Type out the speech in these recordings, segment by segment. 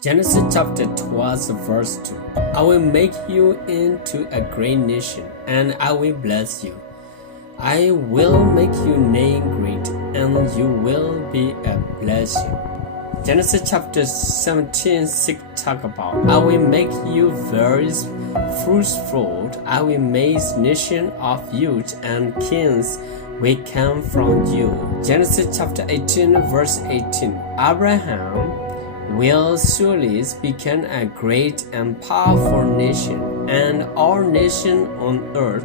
Genesis chapter 12 verse 2. I will make you into a great nation, and I will bless you. I will make your name great, and you will be a blessing. Genesis chapter 17:6 talk about, I will make you very fruitful. I will make nation of youth, and kings will come from you. Genesis chapter 18 verse 18. Abraham will surely become a great and powerful nation, and all nations on earth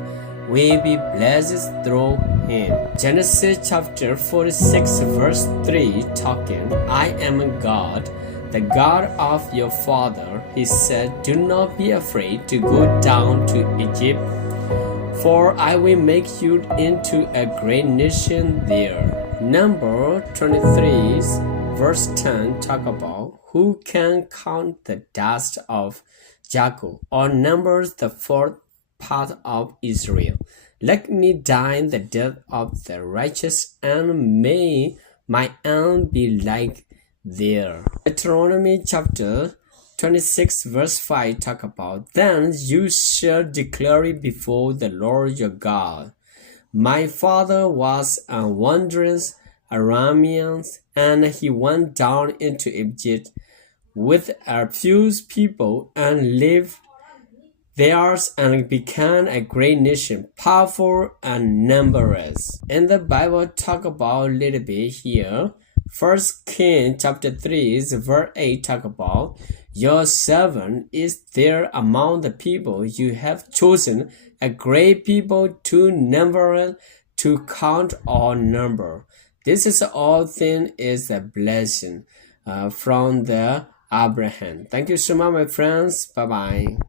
will be blessed through him. Genesis chapter 46 verse 3 talking, I am God, the God of your father. He said, do not be afraid to go down to Egypt, for I will make you into a great nation there. Number 23 verse 10 talk about, who can count the dust of Jacob, or numbers the fourth part of Israel? Let me die the death of the righteous, and may my end be like theirs. Deuteronomy chapter 26 verse 5 talk about, then you shall declare it before the Lord your God. My father was a wandrous Aramean, and he went down into Egypt with a few people and lived there and became a great nation, powerful and numerous. In the Bible, talk about a little bit here. 1 Kings chapter 3 verse 8 talk about, your servant is there among the people you have chosen, a great people too numerous to count or number. This is all thing is a blessing from the Abraham. Thank you so much, my friends. Bye bye.